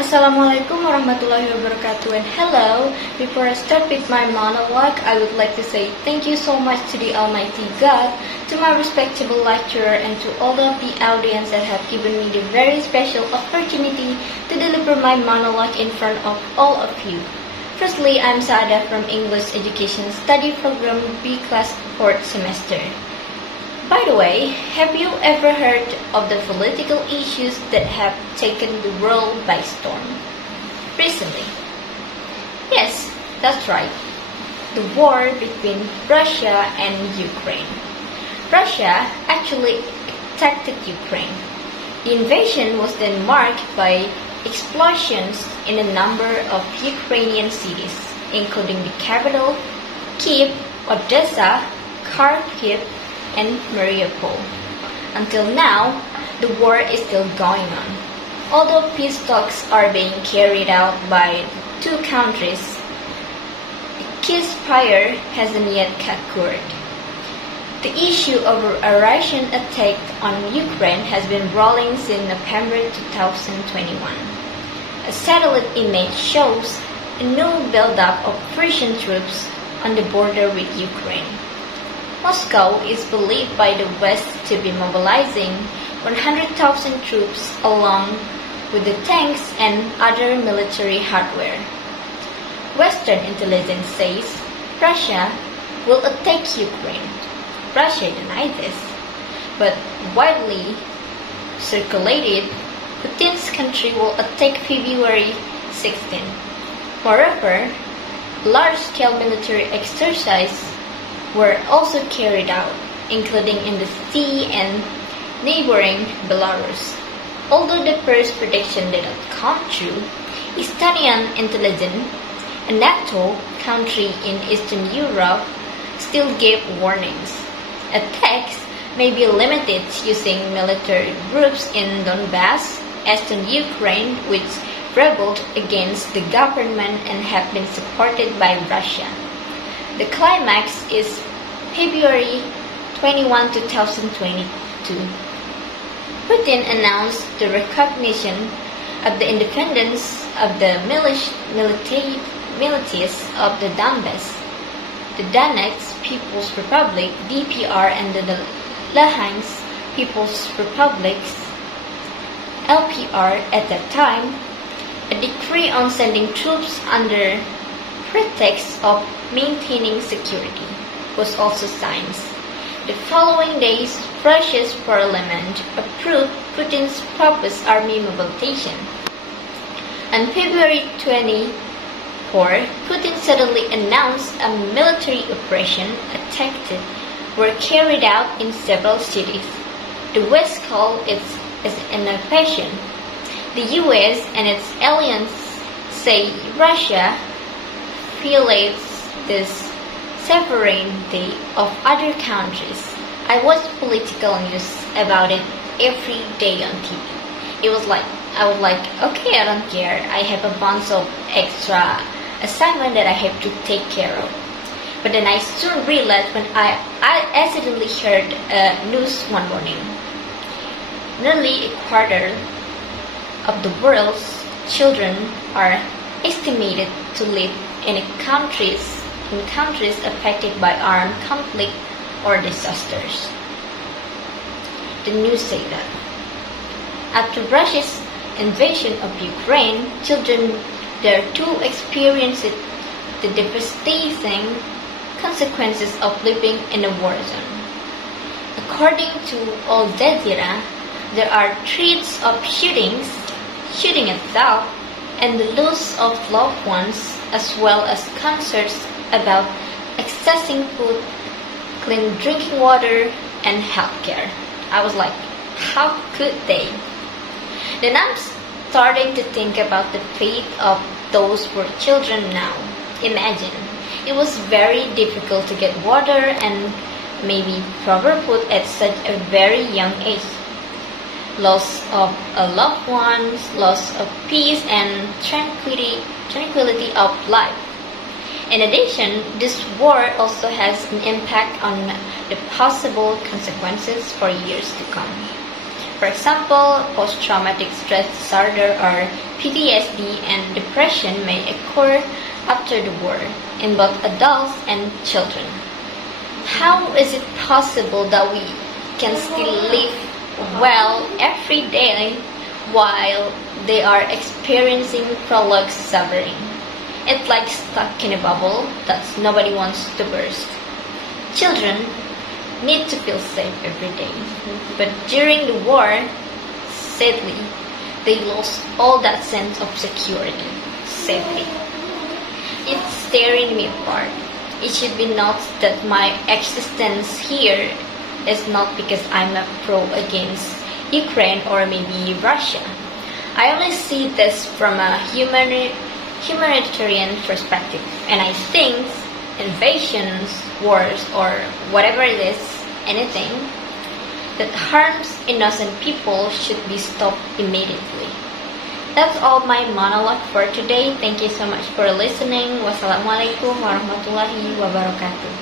Assalamualaikum warahmatullahi wabarakatuh, and hello. Before I start with my monologue, I would like to say thank you so much to the Almighty God, to my respectable lecturer, and to all of the audience that have given me the very special opportunity to deliver my monologue in front of all of you. Firstly, I'm Saada from English Education Study Program B Class 4th semester. By the way, have you ever heard of the political issues that have taken the world by storm recently? Yes, that's right. The war between Russia and Ukraine. Russia actually attacked Ukraine. The invasion was then marked by explosions in a number of Ukrainian cities, including the capital, Kyiv, Odessa, Kharkiv, and Mariupol. Until now, the war is still going on. Although peace talks are being carried out by the two countries, the ceasefire hasn't yet occurred. The issue of a Russian attack on Ukraine has been rolling since November 2021. A satellite image shows a new buildup of Russian troops on the border with Ukraine. Moscow is believed by the West to be mobilizing 100,000 troops along with the tanks and other military hardware. Western intelligence says Russia will attack Ukraine. Russia denied this, but widely circulated Putin's country will attack February 16. Moreover, large-scale military exercises were also carried out, including in the sea and neighboring Belarus. Although the first prediction did not come true, Estonian intelligence, a NATO country in Eastern Europe, still gave warnings. Attacks may be limited using military groups in Donbass, eastern Ukraine, which rebelled against the government and have been supported by Russia. The climax is February 21, 2022. Putin announced the recognition of the independence of the militias of the Donbass, the Donetsk People's Republic (DPR) and the Luhansk People's Republics (LPR). At that time, a decree on sending troops under pretext of maintaining security was also signed. The following days, Russia's parliament approved Putin's proposed army mobilization. On February 24, Putin suddenly announced a military operation. Attacks were carried out in several cities. The West called it an invasion. The US and its allies say Russia violates this sovereignty of other countries. I watch political news about it every day on TV. I was like, okay, I don't care. I have a bunch of extra assignment that I have to take care of. But then I soon realized when I accidentally heard news one morning. Nearly a quarter of the world's children are estimated to live in countries affected by armed conflict or disasters. The news say that after Russia's invasion of Ukraine, children there too experienced the devastating consequences of living in a war zone. According to Al Jazeera, there are threats of shooting itself, and the loss of loved ones, as well as concerns about accessing food, clean drinking water, and healthcare. I was like, how could they? Then I'm starting to think about the fate of those poor children now. Imagine, it was very difficult to get water and maybe proper food at such a very young age. Loss of loved ones, loss of peace and tranquility of life. In addition, this war also has an impact on the possible consequences for years to come. For example, post-traumatic stress disorder or PTSD and depression may occur after the war in both adults and children. How is it possible that we can still live well every day while they are experiencing prolonged suffering? It's like stuck in a bubble that nobody wants to burst. Children need to feel safe every day, but during the war, sadly, they lost all that sense of security, safety. It's tearing me apart. It should be noted that my existence here is not because I'm a pro against Ukraine or maybe Russia. I only see this from a humanitarian perspective, and I think invasions, wars, or whatever it is, anything that harms innocent people should be stopped immediately. That's all my monologue for today. Thank you so much for listening. Wassalamualaikum warahmatullahi wabarakatuh.